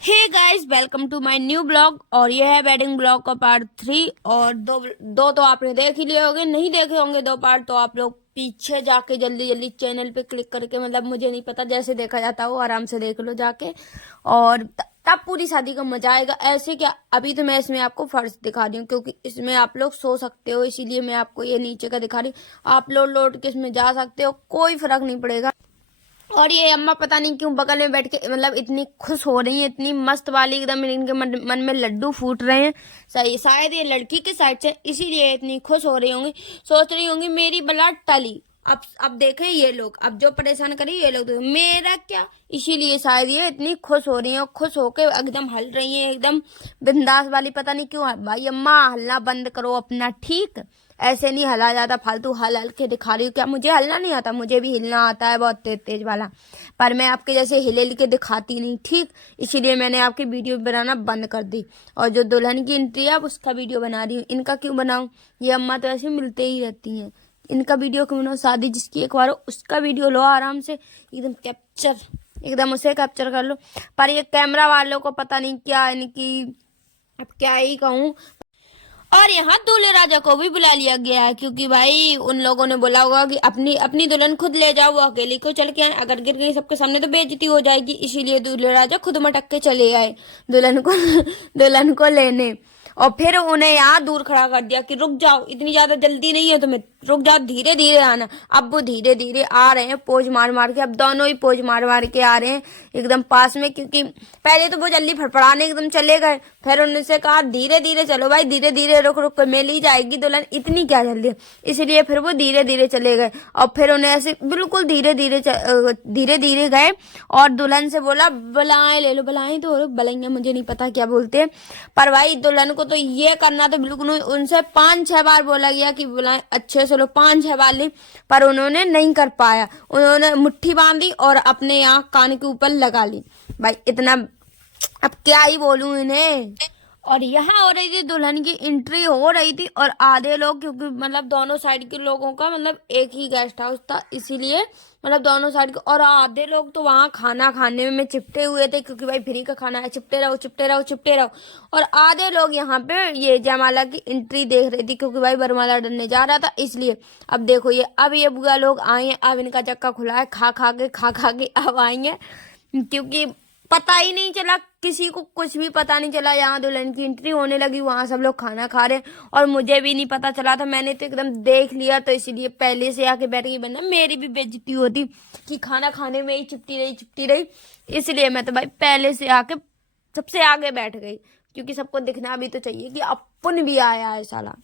Hey guys, welcome to my new blog. और ये है वेडिंग ब्लॉग का पार्ट 3। और दो तो आपने देख ही लिए होंगे, नहीं देखे होंगे दो पार्ट तो आप लोग पीछे जाके जल्दी जल्दी चैनल पे क्लिक करके, मतलब मुझे नहीं पता जैसे देखा जाता हो आराम से देख लो जाके। और तब पूरी शादी का मजा आएगा। ऐसे क्या, अभी तो मैं इसमें आपको फर्श दिखा रही हूँ क्योंकि इसमें आप लोग सो सकते हो, इसीलिए मैं आपको ये नीचे का दिखा रही हूँ। आप लोग लौट के इसमें जा सकते हो, कोई फर्क नहीं पड़ेगा। और ये अम्मा पता नहीं क्यों बगल में बैठ के मतलब इतनी खुश हो रही है, इतनी मस्त वाली एकदम, इनके मन में लड्डू फूट रहे हैं। सही, शायद ये लड़की के साइड से इसीलिए इतनी खुश हो रही होंगी, सोच रही होंगी मेरी बला टली। अब देखें ये लोग, अब जो परेशान करें ये लोग, तो मेरा क्या, इसीलिए शायद ये इतनी खुश हो रही है। और खुश होके एकदम हल रही है, एकदम बिंदास वाली। पता नहीं क्यों भाई अम्मा, हलना बंद करो अपना, ठीक? ऐसे नहीं हला जाता, फालतू हल हल के दिखा रही हूँ क्या? मुझे हलना नहीं आता, मुझे भी हिलना आता है बहुत तेज तेज वाला, पर मैं आपके जैसे हिले के दिखाती नहीं, ठीक? इसीलिए मैंने आपकी वीडियो बनाना बंद कर दी। और जो दुल्हन की एंट्री है उसका वीडियो बना रही हूँ। इनका क्यों बनाऊं? ये अम्मा तो ऐसे मिलते ही रहती हैं, इनका वीडियो क्यों बनाऊं? शादी जिसकी एक बार हो उसका वीडियो लो आराम से, एकदम कैप्चर, एकदम उसे कैप्चर कर लो। पर ये कैमरा वालों को पता नहीं क्या इनकी, अब क्या ही कहूँ। और यहाँ दूल्हे राजा को भी बुला लिया गया है क्योंकि भाई उन लोगों ने बोला होगा कि अपनी अपनी दुल्हन खुद ले जाओ, वो अकेले क्यों चल के आए? अगर गिर गई सबके सामने तो बेइज्जती हो जाएगी, इसीलिए दूल्हे राजा खुद मटक के चले आए दुल्हन को दुल्हन को लेने। और फिर उन्हें यहाँ दूर खड़ा कर दिया कि रुक जाओ, इतनी ज्यादा जल्दी नहीं है तुम्हें, रुक जाओ, धीरे धीरे आना। अब वो धीरे धीरे आ रहे हैं पोज मार मार के, अब दोनों ही पोज मार मार के आ रहे हैं एकदम पास में, क्योंकि पहले तो वो जल्दी फड़फड़ाने एकदम चले गए, फिर उनसे कहा धीरे धीरे चलो भाई, धीरे धीरे, रुक रुक कर मिल ही जाएगी दुल्हन, इतनी क्या जल्दी, इसलिए फिर वो धीरे धीरे चले गए। और फिर उन्हें ऐसे बिल्कुल धीरे धीरे गए और दुल्हन से बोला बलाएं ले लो, बलाएं तो बलाइया, मुझे नहीं पता क्या बोलते हैं, पर भाई दुल्हन को तो ये करना तो बिल्कुल, उनसे 5-6 बार बोला गया कि बुलाएं अच्छे से लो, 5-6 बार ली, पर उन्होंने नहीं कर पाया। उन्होंने मुट्ठी बांधी और अपने आँख कान के ऊपर लगा ली। भाई इतना, अब क्या ही बोलूं इन्हें। और यहाँ हो रही थी दुल्हन की एंट्री हो रही थी, और आधे लोग, क्योंकि मतलब दोनों साइड के लोगों का मतलब एक ही गेस्ट हाउस था, इसीलिए मतलब दोनों साइड के, और आधे लोग तो वहाँ खाना खाने में चिपटे हुए थे क्योंकि भाई फ्री का खाना है, चिपटे रहो चिपटे रहो चिपटे रहो। और आधे लोग यहाँ पे ये जयमाला की एंट्री देख रही थी क्योंकि भाई वरमाला डलने जा रहा था, इसलिए। अब देखो ये बुआ लोग आए हैं, अब इनका चक्का खुला है, खा खा के अब आएंगे, क्योंकि पता ही नहीं चला, किसी को कुछ भी पता नहीं चला। यहाँ दुल्हन की एंट्री होने लगी, वहां सब लोग खाना खा रहे हैं और मुझे भी नहीं पता चला था, मैंने तो एकदम देख लिया, तो इसीलिए पहले से आके बैठ गई, वरना मेरी भी बेइज्जती होती कि खाना खाने में ही चिपटी रही। इसलिए मैं तो भाई पहले से आके सबसे आगे बैठ गई, क्योंकि सबको दिखना भी तो चाहिए कि अपन भी आया है साला।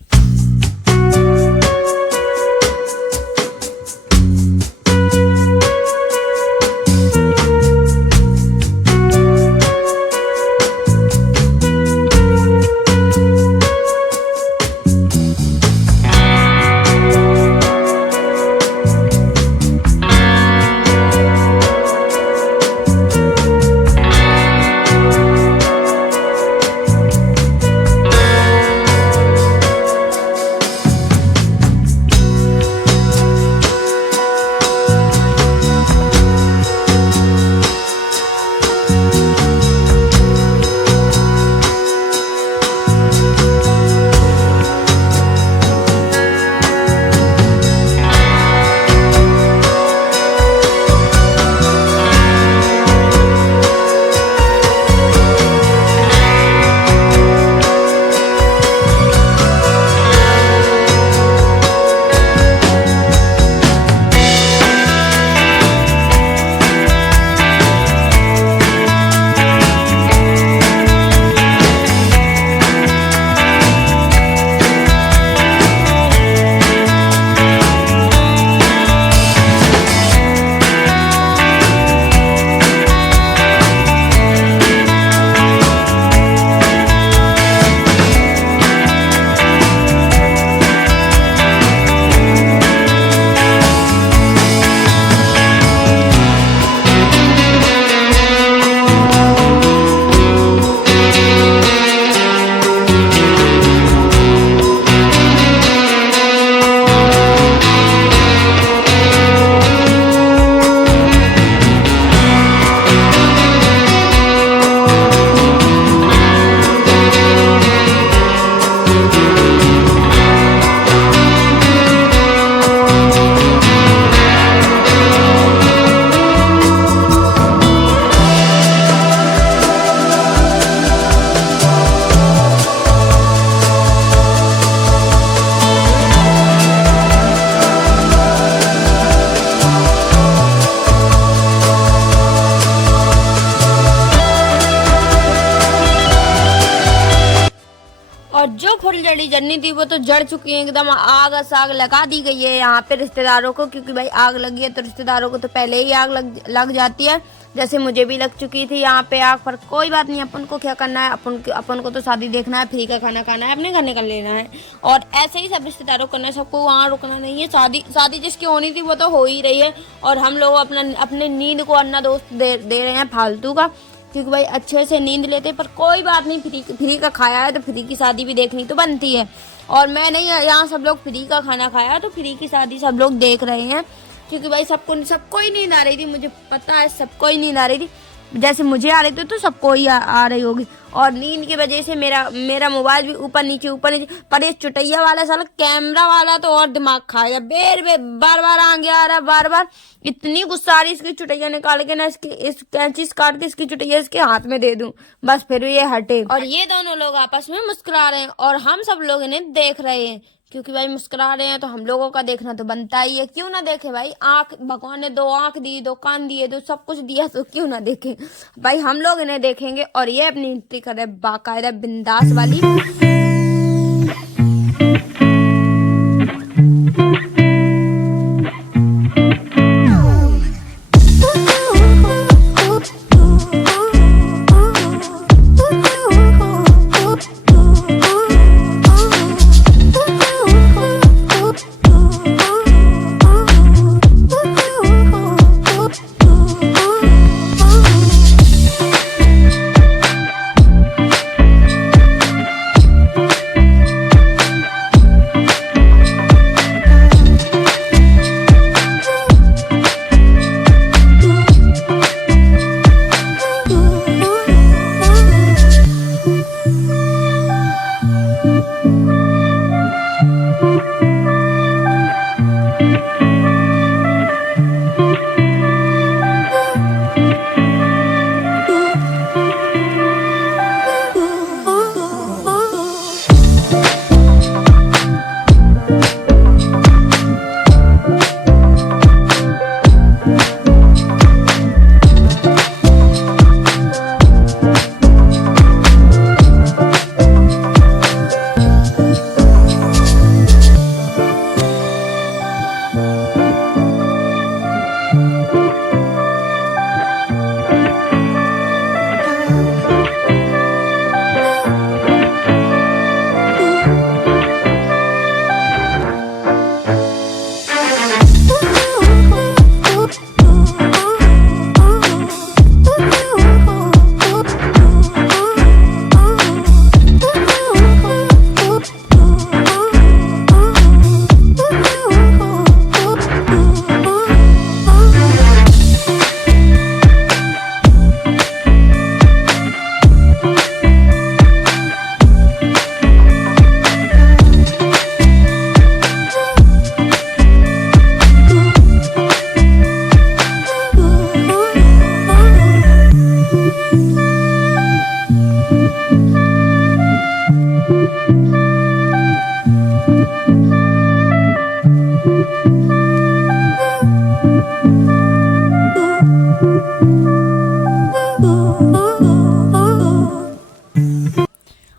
और जो फुलझड़ी जलनी थी वो तो जड़ चुकी है एकदम, आग साग लगा दी गई है यहाँ पे रिश्तेदारों को, क्योंकि भाई आग लगी है तो रिश्तेदारों को तो पहले ही आग लग जाती है, जैसे मुझे भी लग चुकी थी यहाँ पे आग। पर कोई बात नहीं, अपन को क्या करना है, अपन को तो शादी देखना है, फ्री का खाना खाना है, अपने घर निकल लेना है। और ऐसे ही सब रिश्तेदारों को करना है, सबको वहाँ रुकना नहीं है। शादी जिसकी होनी थी वो तो हो ही रही है, और हम लोग अपने नींद को अन्ना दोस्त दे रहे हैं फालतू का, क्योंकि भाई अच्छे से नींद लेते। पर कोई बात नहीं, फ्री का खाया है तो फ्री की शादी भी देखनी तो बनती है। और मैं नहीं, यहाँ सब लोग फ्री का खाना खाया तो फ्री की शादी सब लोग देख रहे हैं, क्योंकि भाई सबको ही नींद आ रही थी, मुझे पता है सबको ही नींद आ रही थी, जैसे मुझे आ रही थी तो सबको ही आ रही होगी। और नींद की वजह से मेरा मोबाइल भी ऊपर नीचे पर ये चुटैया वाला साला कैमरा वाला तो और दिमाग खाएगा, बार बार आगे आ रहा, बार इतनी गुस्सा आ रही इसकी चुटैया निकाल के ना, इस कैंची काट के इसकी चुटैया इसके हाथ में दे दूं, बस फिर ये हटे। और ये दोनों लोग आपस में मुस्कुरा रहे हैं और हम सब लोग इन्हें देख रहे हैं, क्योंकि भाई मुस्कुरा रहे हैं तो हम लोगों का देखना तो बनता ही है, क्यों ना देखे भाई। आंख भगवान ने 2 आंख दी, 2 कान दिए, तो सब कुछ दिया, तो क्यों ना देखे भाई। हम लोग इन्हें देखेंगे। और ये अपनी एंट्री कर रहे बाकायदा बिंदास वाली।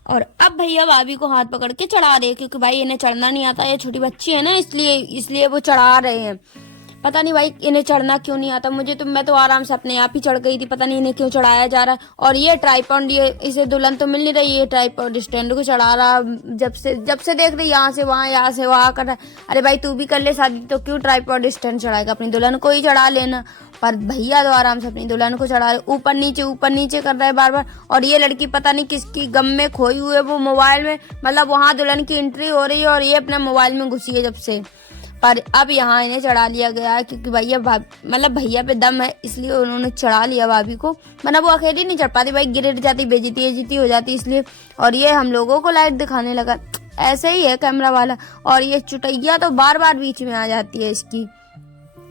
और अब भैया भाभी को हाथ पकड़ के चढ़ा रहे, क्योंकि भाई इन्हें चढ़ना नहीं आता, ये छोटी बच्ची है ना, इसलिए वो चढ़ा रहे हैं। पता नहीं भाई इन्हें चढ़ना क्यों नहीं आता, मैं तो आराम से अपने आप ही चढ़ गई थी, पता नहीं इन्हें क्यों चढ़ाया जा रहा है। और ये ट्राइपॉड, ये इसे दुल्हन तो मिल नहीं रही, ये ट्राइपॉड स्टैंड को चढ़ा रहा, जब से देख रही यहाँ से वहाँ कर रहा है। अरे भाई तू भी कर ले शादी तो क्यों ट्राइपॉड स्टैंड चढ़ाएगा, अपनी दुल्हन को ही चढ़ा लेना। पर भैया तो आराम से अपनी दुल्हन को चढ़ा रहे, ऊपर नीचे कर रहा है बार। और ये लड़की पता नहीं किसकी गम में खोई हुई है, वो मोबाइल में, मतलब वहाँ दुल्हन की एंट्री हो रही है और ये अपने मोबाइल में घुसी है जब से। पर अब यहाँ इन्हें चढ़ा लिया गया है, क्योंकि भैया पे दम है, इसलिए उन्होंने चढ़ा लिया भाभी को, वरना वो अकेली नहीं चढ़ पाती भाई, गिर जाती, बेइज्जती हो जाती इसलिए। और ये हम लोगों को लाइट दिखाने लगा, ऐसे ही है कैमरा वाला। और ये चुटैया तो बार बीच में आ जाती है इसकी।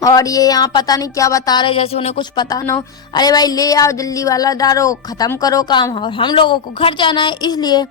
और ये यहाँ पता नहीं क्या बता रहे, जैसे उन्हें कुछ पता ना हो। अरे भाई ले आओ जल्दी वाला डालो, खत्म करो काम, और हम लोगों को घर जाना है इसलिए।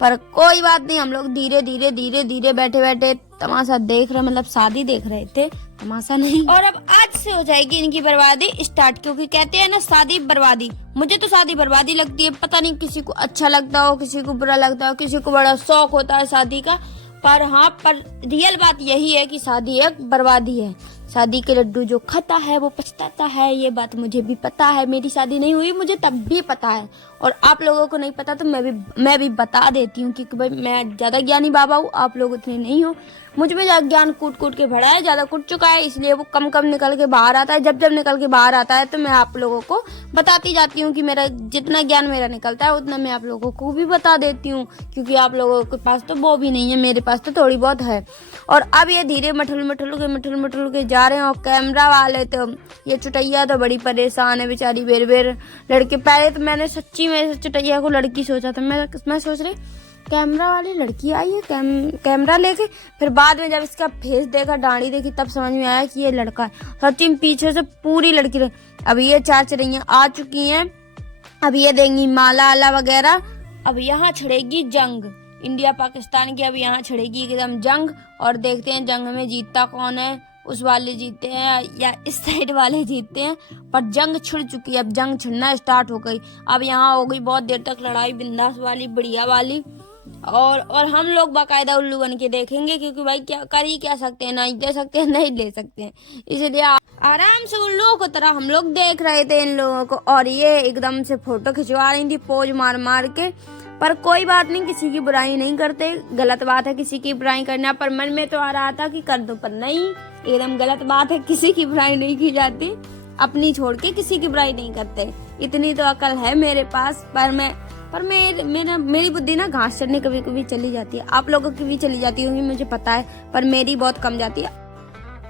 पर कोई बात नहीं, हम लोग धीरे धीरे बैठे बैठे तमाशा देख रहे, मतलब शादी देख रहे थे, तमाशा नहीं। और अब आज से हो जाएगी इनकी बर्बादी स्टार्ट, क्योंकि कहते हैं ना शादी बर्बादी। मुझे तो शादी बर्बादी लगती है, पता नहीं किसी को अच्छा लगता हो, किसी को बुरा लगता हो, किसी को बड़ा शौक होता है शादी का, पर हाँ, पर रियल बात यही है कि शादी एक बर्बादी है। शादी के लड्डू जो खाता है वो पछताता है, ये बात मुझे भी पता है। मेरी शादी नहीं हुई, मुझे तब भी पता है, और आप लोगों को नहीं पता तो मैं भी बता देती हूँ, क्योंकि भाई मैं ज्यादा ज्ञानी बाबा हूँ, आप लोग उतने नहीं हो। मुझ में ज्ञान कूट के भरा है, ज्यादा कूट चुका है, इसलिए वो कम निकल के बाहर आता है। जब निकल के बाहर आता है तो मैं आप लोगों को बताती जाती हूँ कि मेरा जितना ज्ञान मेरा निकलता है उतना मैं आप लोगों को भी बता देती हूँ, क्योंकि आप लोगों के पास तो वो भी नहीं है, मेरे पास तो थोड़ी बहुत है। और अब ये धीरे मठल के जा रहे हैं, और कैमरा वाले तो ये चुटैया तो बड़ी परेशान है बेचारी, बेर लड़के। पहले तो मैंने सच्ची में चुटैया को लड़की सोचा था, मैं सोच रही कैमरा वाली लड़की आई है कैमरा लेके, फिर बाद में जब इसका फेस देखा, दाढ़ी देखी, तब समझ में आया कि ये लड़का है। सच्ची में पीछे से पूरी लड़की रही। अब ये 4 चिड़ैया आ चुकी हैं, अब ये देंगी माला आला वगैरह। अब यहाँ छिड़ेगी जंग इंडिया पाकिस्तान की, अब यहाँ छिड़ेगी एकदम जंग, और देखते हैं जंग में जीतता कौन है, उस वाले जीतते हैं या इस साइड वाले जीतते हैं। पर जंग छिड़ चुकी है, अब जंग छिड़ना स्टार्ट हो गई। अब यहाँ हो गई बहुत देर तक लड़ाई, बिंदास वाली, बढ़िया वाली। और हम लोग बाकायदा उल्लू बन के देखेंगे, क्योंकि भाई क्या कर ही क्या सकते हैं, नहीं दे सकते हैं, नहीं ले सकते हैं, इसलिए आराम से उल्लुओं को तरह हम लोग देख रहे थे इन लोगों को। और ये एकदम से फोटो खिंचवा रही थी पोज मार के। पर कोई बात नहीं, किसी की बुराई नहीं करते, गलत बात है किसी की बुराई करना, पर मन में तो आ रहा था कि कर दो, पर नहीं, एकदम गलत बात है, किसी की बुराई नहीं की जाती, अपनी छोड़ के किसी की बुराई नहीं करते, इतनी तो अकल है मेरे पास। पर मेरी बुद्धि ना घास चढ़ने कभी कभी चली जाती है, आप लोगों की भी चली जाती होगी मुझे पता है, पर मेरी बहुत कम जाती है।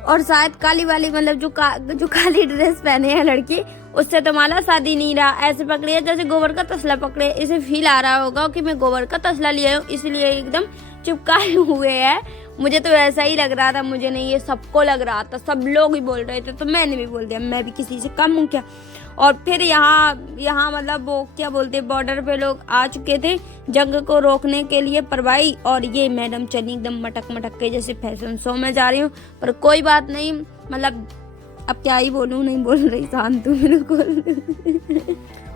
और शायद काली वाली, मतलब जो काली ड्रेस पहने हैं लड़की, उससे तो माला शादी नहीं रहा, ऐसे पकड़ी है जैसे गोबर का तसला पकड़े। इसे फील आ रहा होगा कि मैं गोबर का तसला लिया हूँ, इसलिए एकदम चिपकाए हुए है। मुझे तो ऐसा ही लग रहा था, मुझे नहीं, ये सबको लग रहा था, सब लोग ही बोल रहे थे, तो मैंने भी बोल दिया, मैं भी किसी से कम हूँ क्या। और फिर यहाँ मतलब वो क्या बोलते, बॉर्डर पे लोग आ चुके थे जंग को रोकने के लिए, पर भाई, और ये मैडम चली एकदम मटक के जैसे फैशन शो में जा रही हूँ। पर कोई बात नहीं, मतलब अब क्या ही बोलूं, नहीं बोल रही, शांत हूँ बिल्कुल।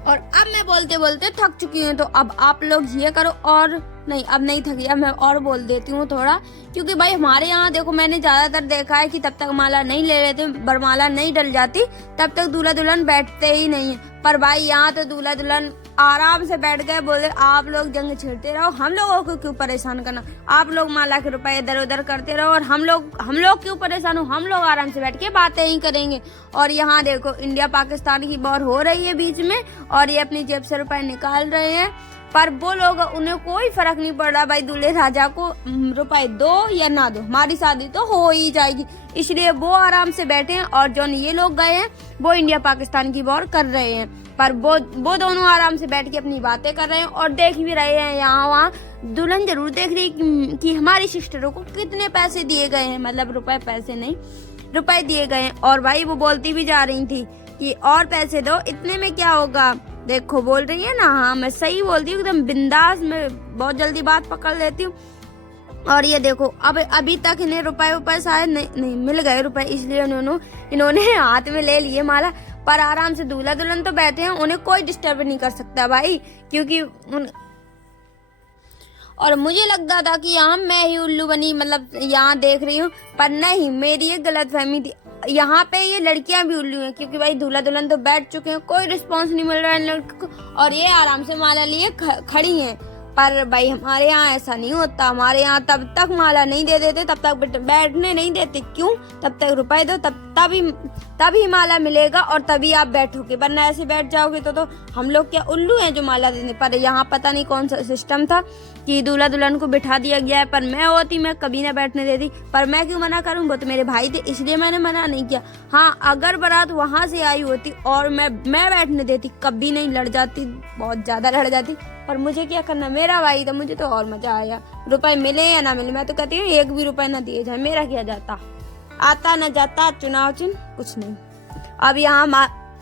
और अब मैं बोलते थक चुकी हूँ, तो अब आप लोग ये करो, और नहीं, अब नहीं थकी, अब मैं और बोल देती हूँ थोड़ा, क्योंकि भाई हमारे यहाँ देखो, मैंने ज्यादातर देखा है कि तब तक माला नहीं ले रहे थे, बरमाला नहीं डल जाती, तब तक दूल्हा दुल्हन बैठते ही नहीं है। पर भाई यहाँ तो दूल्हा दुल्हन आराम से बैठ गए, बोले आप लोग जंग छेड़ते रहो, हम लोगों को क्यों परेशान करना, आप लोग माला के रुपए इधर उधर करते रहो, और हम लोग क्यों परेशान हो, हम लोग आराम से बैठ के बातें ही करेंगे। और यहाँ देखो इंडिया पाकिस्तान की वॉर हो रही है बीच में, और ये अपनी जेब से रुपए निकाल रहे हैं, पर वो लोग, उन्हें कोई फर्क नहीं पड़ रहा भाई, दूल्हे राजा को रुपए दो या ना दो, हमारी शादी तो हो ही जाएगी, इसलिए वो आराम से बैठे हैं। और जो ये लोग गए हैं वो इंडिया पाकिस्तान की वॉर कर रहे हैं, पर वो दोनों आराम से बैठ के अपनी बातें कर रहे हैं, और देख भी रहे हैं यहाँ वहाँ। दुल्हन जरूर देख रही कि हमारी सिस्टरों को कितने पैसे दिए गए हैं, मतलब रुपए, पैसे नहीं, रुपए दिए गए हैं। और भाई वो बोलती भी जा रही थी कि और पैसे दो, इतने में क्या होगा, देखो बोल रही है ना, हाँ मैं सही बोलती हूँ, एकदम बिंदास, मैं बहुत जल्दी बात पकड़ लेती हूँ। और ये देखो, अब अभी तक इन्हें रुपए शायद नहीं मिल गए रुपए, इसलिए इन्होंने हाथ में ले लिए माला, पर आराम से दूल्हा दुल्हन तो बैठे हैं, उन्हें कोई डिस्टर्ब नहीं कर सकता भाई, क्योंकि और मुझे लगता था कि यहाँ मैं ही उल्लू बनी, मतलब यहाँ देख रही हूँ, पर नहीं, मेरी ये गलतफहमी थी, यहाँ पे ये लड़कियां भी उल्लू हैं, क्योंकि भाई दूल्हा दुल्हन तो बैठ चुके हैं, कोई रिस्पांस नहीं मिल रहा है लड़की को, और ये आराम से माला लिए खड़ी हैं। पर भाई हमारे यहाँ ऐसा नहीं होता, हमारे यहाँ तब तक माला नहीं दे देते, तब तक बैठने नहीं देते, क्यों, तब तक रुपए दो, तभी माला मिलेगा, और तभी आप बैठोगे, वरना ऐसे बैठ जाओगे तो हम लोग क्या उल्लू हैं जो माला देने। पर यहाँ पता नहीं कौन सा सिस्टम था कि दूल्हा दुल्हन को बिठा दिया गया है, पर मैं होती मैं कभी ना बैठने देती, पर मैं क्यों मना करूँ, वो तो मेरे भाई थे, इसलिए मैंने मना नहीं किया। हाँ, अगर बारात वहां से आई होती और मैं बैठने देती, कभी नहीं लड़ जाती, बहुत ज्यादा लड़ जाती, पर मुझे क्या करना, मेरा भाई था, मुझे तो और मजा आया, रुपए मिले या ना मिले, मैं तो कहती हूँ 1 भी रुपए ना दिए जाए, मेरा क्या जाता, आता न जाता, चुनाव चिन्ह कुछ नहीं। अब यहाँ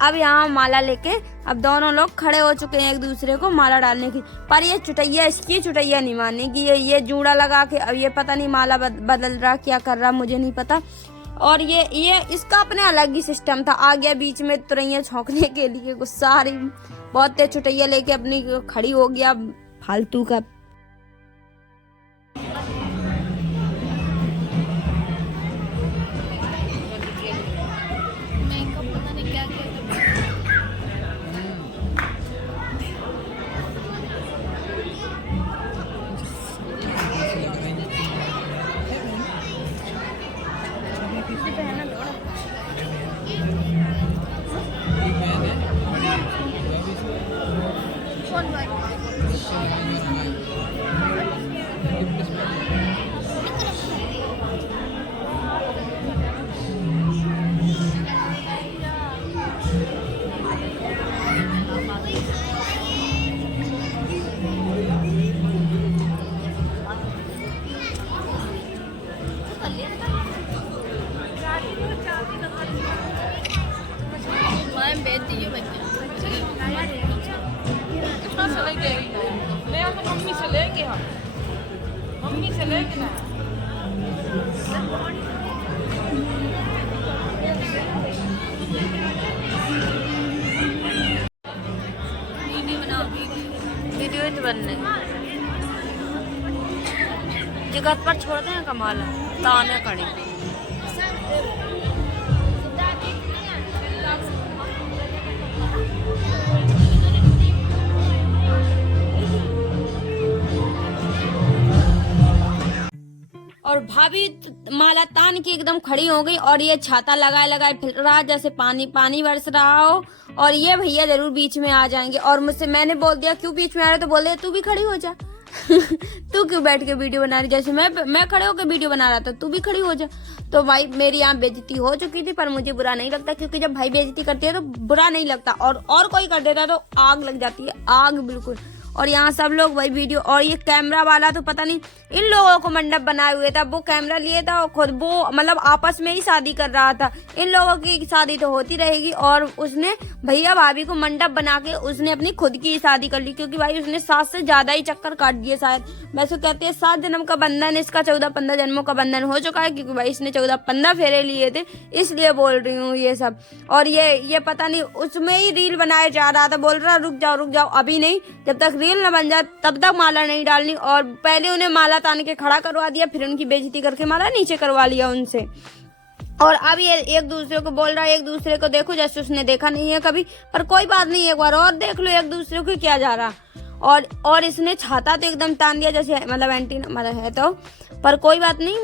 अब यहाँ माला लेके अब दोनों लोग खड़े हो चुके हैं एक दूसरे को माला डालने की। पर ये चुटैया इसकी चुटैया नहीं मानेगी, ये जूड़ा लगा के अब ये पता नहीं माला बदल रहा क्या कर रहा मुझे नहीं पता। और ये इसका अपने अलग ही सिस्टम था, आ गया बीच में तुरैया छौंकने के लिए, गुस्सा आ रही बहुत तेज चुटैया लेके अपनी खड़ी हो गया फालतू का। मम्मी से लेंगे हम, मम्मी से लेंगे ना। वीडियो तो बनने जगह पर छोड़ते हैं कमाल ताने खड़े। और भाभी माला तान की एकदम खड़ी हो गई और ये छाता लगाए फिर रहा जैसे पानी बरस रहा हो। और ये भैया जरूर बीच में आ जाएंगे और मुझसे मैंने बोल दिया क्यों बीच में आ रहे, तो बोल दिया तू भी खड़ी हो जा तू क्यों बैठ के वीडियो बना रही, जैसे मैं खड़े होकर वीडियो बना रहा था तू भी खड़ी हो जा। तो भाई मेरी यहाँ बेइज्जती हो चुकी थी पर मुझे बुरा नहीं लगता, क्योंकि जब भाई बेइज्जती करती है तो बुरा नहीं लगता, और कोई कर देता तो आग लग जाती है, आग बिल्कुल। और यहाँ सब लोग वही वीडियो, और ये कैमरा वाला तो पता नहीं इन लोगों को मंडप बनाए हुए था, वो कैमरा लिए था और खुद वो मतलब आपस में ही शादी कर रहा था। इन लोगों की शादी तो होती रहेगी और उसने भैया भाभी को मंडप बना के उसने अपनी खुद की शादी कर ली, क्योंकि भाई उसने 7 से ज्यादा ही चक्कर काट दिए शायद। वैसे कहते हैं 7 जन्म का बंधन, इसका 14-15 जन्मों का बंधन हो चुका है, क्योंकि भाई इसने 14-15 फेरे लिए थे, इसलिए बोल रही हूँ ये सब। और ये पता नहीं उसमें ही रील बनाया जा रहा था, बोल रहा रुक जाओ अभी नहीं, जब तक रील न बन जाए तब तक माला नहीं डालनी। और पहले उन्हें माला तान के खड़ा करवा दिया, फिर उनकी बेइज्जती करके माला नीचे करवा लिया उनसे। और अब ये एक दूसरे को बोल रहा है, एक दूसरे को देखो जैसे उसने देखा नहीं है कभी, पर कोई बात नहीं एक बार और देख लो एक दूसरे को क्या जा रहा। और इसने छाता तो एकदम तान दिया जैसे मतलब एंटीना मतलब है तो, पर कोई बात नहीं।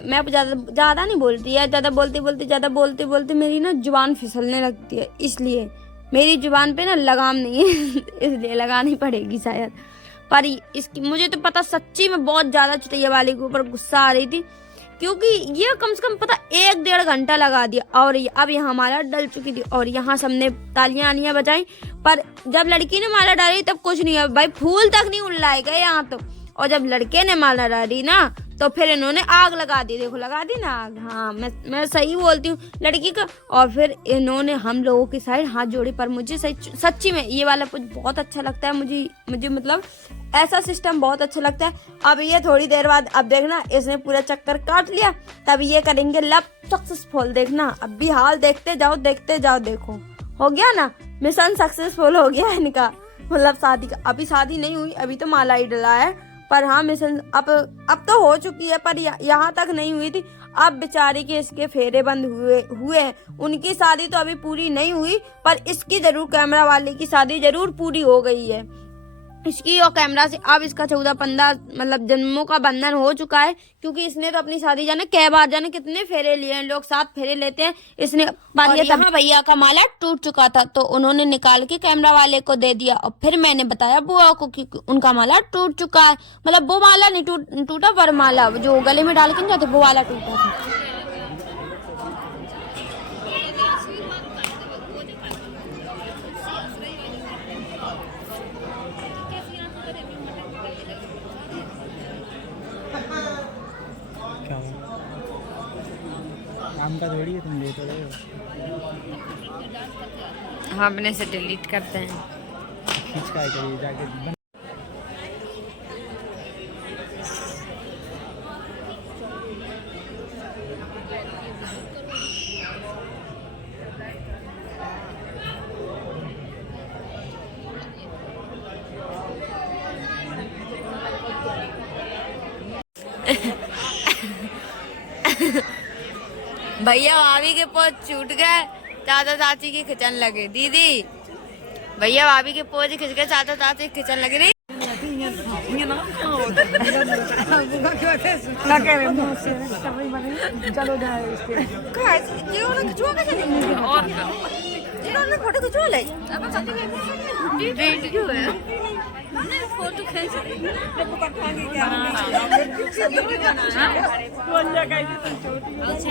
मैं ज्यादा नहीं बोलती है, ज्यादा बोलते मेरी ना जुबान फिसलने लगती है, इसलिए मेरी जुबान पे ना लगाम नहीं है इसलिए लगानी पड़ेगी शायद। पर इसकी मुझे तो पता सच्ची में बहुत ज्यादा चुटैया वाले के ऊपर गुस्सा आ रही थी, क्योंकि ये कम से कम पता 1-1.5 घंटा लगा दिया। और अब यहाँ माला डल चुकी थी और यहाँ सबने तालियां आनियां बजाई, पर जब लड़की ने माला डाली तब कुछ नहीं है भाई, फूल तक नहीं उड़ाए गए यहाँ तो। और जब लड़के ने माला डाली ना तो फिर इन्होंने आग लगा दी, देखो लगा दी ना आग। हाँ मैं सही बोलती हूँ लड़की का। और फिर इन्होंने हम लोगों की साइड हाथ जोड़े, पर मुझे सच्ची में ये वाला कुछ बहुत अच्छा लगता है, मुझे मतलब ऐसा सिस्टम बहुत अच्छा लगता है। अब ये थोड़ी देर बाद अब देखना इसने पूरा चक्कर काट लिया, तब ये करेंगे लब सक्सेसफुल, देखना अब भी हाल देखते जाओ देखो हो गया ना, मिशन सक्सेसफुल हो गया इनका, मतलब शादी का। अभी शादी नहीं हुई, अभी तो माला ही डला है, पर हाँ मिशन अब तो हो चुकी है, पर यहाँ तक नहीं हुई थी। अब बेचारी के इसके फेरे बंद हुए हैं, उनकी शादी तो अभी पूरी नहीं हुई, पर इसकी जरूर कैमरा वाले की शादी जरूर पूरी हो गई है इसकी और कैमरा से। अब इसका 14-15 मतलब जन्मों का बंधन हो चुका है, क्योंकि इसने तो अपनी शादी जाने कै बार जाने कितने फेरे लिए हैं, लोग 7 फेरे लेते हैं, इसने यहाँ भैया का माला टूट चुका था तो उन्होंने निकाल के कैमरा वाले को दे दिया। और फिर मैंने बताया बुआ को कि उनका माला टूट चुका है, मतलब वो माला नहीं टूटा पर माला जो गले में डाल के जाते वो वाला टूटा था। काम का थोड़ी है, तुम ले तो रहे हो। हम अपने से डिलीट करते हैं। खींच का करिए जाके भैया भाभी के पोज छूट गए, चाचा चाची की खिंचन लगे। दीदी भैया भाभी के पोज खिंच गए, चाचा चाची की खिंचन लगे। नहीं चलो जाए इसके जिन्होंने फोटो खिंचवा ले वीडियो है, फोटो खींच अच्छा